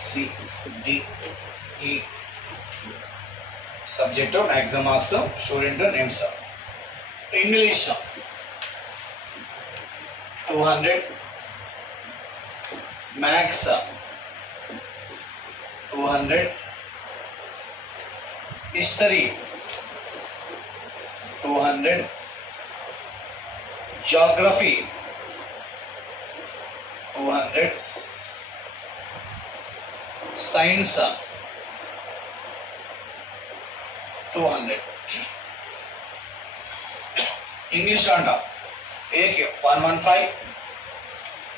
C, D, E. Subject maximum marks student names. English 200, Max 200, History 200, Geography 200, Science 200. English anta A 115,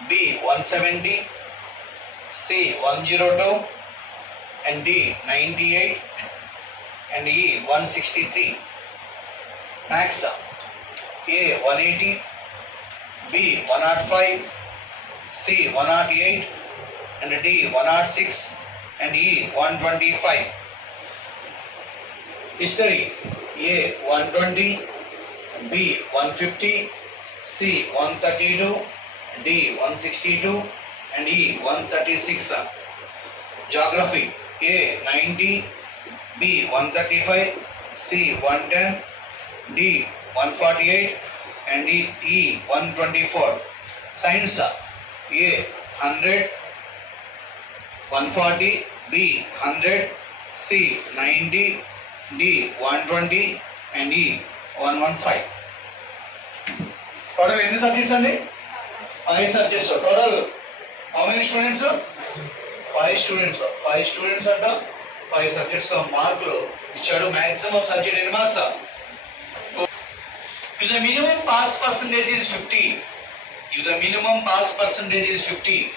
B 170, C 102, and D 98, and E 163. Max A 180, B 105, C 108, and D 106, and E 125. History A 120, B 150, C 132, D 162, and E 136. Geography A 90, B 135, C 110, D 148, and E 124. Science A 100, 140, B 100, C 90, D 120, and E 115. Total any subjects andi? 5 subjects. Total how many students? 5 students. 5 students anta 5 subjects మార్కులు ఇచ్చాడు. maximum subject ఎన్ని marks? If the minimum pass percentage is 50, if the minimum pass percentage is 50,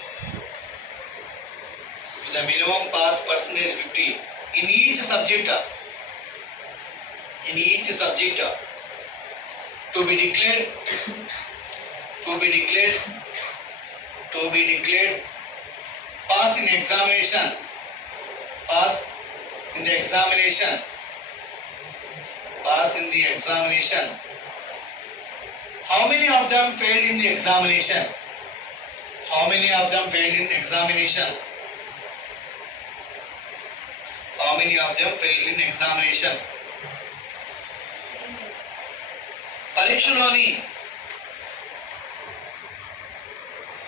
if the minimum pass percentage is 50 in each subject, to be declared pass in the examination, pass in the examination, how many of them failed in the examination? How many of them failed in examination? How many of them failed in examination? పరీక్షలోని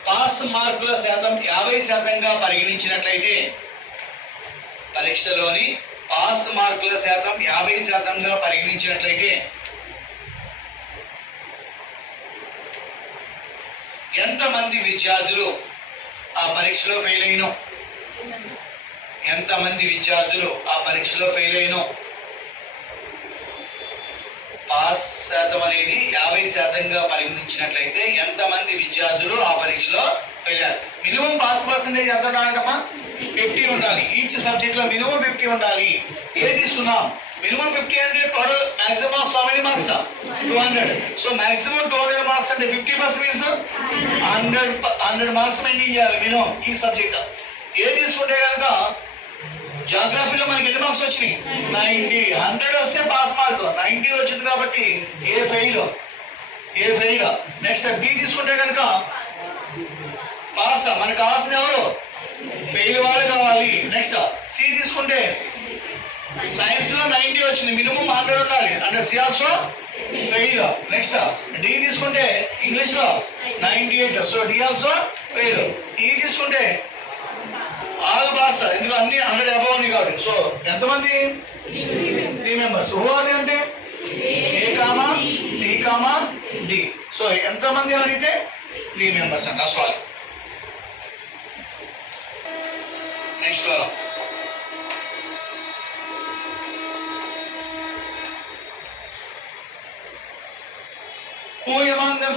pass మార్కుల శాతం 50%గా పరిగణించినట్లయితే, పరీక్షలోని pass మార్కుల శాతం 50%గా పరిగణించినట్లయితే ఎంతమంది విద్యార్థులు ఆ పరీక్షలో ఫెయిల్ అయినో? ఎంతమంది విద్యార్థులు ఆ పరీక్షలో ఫెయిల్ అయినో? పాస్ శాతం అనేది 50%గా పరిగణించినట్లయితే ఎంతమంది విద్యార్థులు ఆ పరీక్షలో ఫెయిల్ అయ్యారు? మినిమం పాస్ పర్సెంటేజ్ ఎంత ఉండాలంటమ్మా? 50 ఉండాలి. ఈచ్ సబ్జెక్ట్ లో మినిమం 50 ఉండాలి. ఏ తీసుకున్నాం? మినిమం 50 అంటే total maximum marks how many marks? 200. So maximum 200 మార్క్స్ అంటే 50% మీన్స్ 100 మార్క్స్ మెయింటైన్ చేయాలి మినిమం ఈ సబ్జెక్ట్. ఏ తీసుకుంటే కనుక జాగ్రఫీలో మనకి ఎన్ని మార్క్స్ వచ్చినాయి? 90. 100 వస్తే పాస్ మార్క్, 90 వచ్చింది కాబట్టి ఏ ఫెయిల్. నెక్స్ట్ బి తీసుకుంటే కనుక పాస్, మనకు కావాల్సిన ఎవరు? ఫెయిల్ వాళ్ళు కావాలి. నెక్స్ట్ సి తీసుకుంటే సైన్స్ లో 90 వచ్చింది, మినిమం 100 ఉండాలి అంటే C also fail. Next D తీసుకుంటే ఇంగ్లీష్ లో 98, సో డి ఆల్సో ఫెయిల్. ఈ తీసుకుంటే ఆల్ పాస్, ఇందులో అన్ని 100 అబౌవ్ ఉంది కాబట్టి. సో ఎంతమంది? 3 మెంబర్స్. హూ ఆర్ అంటే A comma C comma D. So ఎంతమంది అని అడిగితే 3 మెంబర్స్ అంట. సారీ. నెక్స్ట్ వారం who among them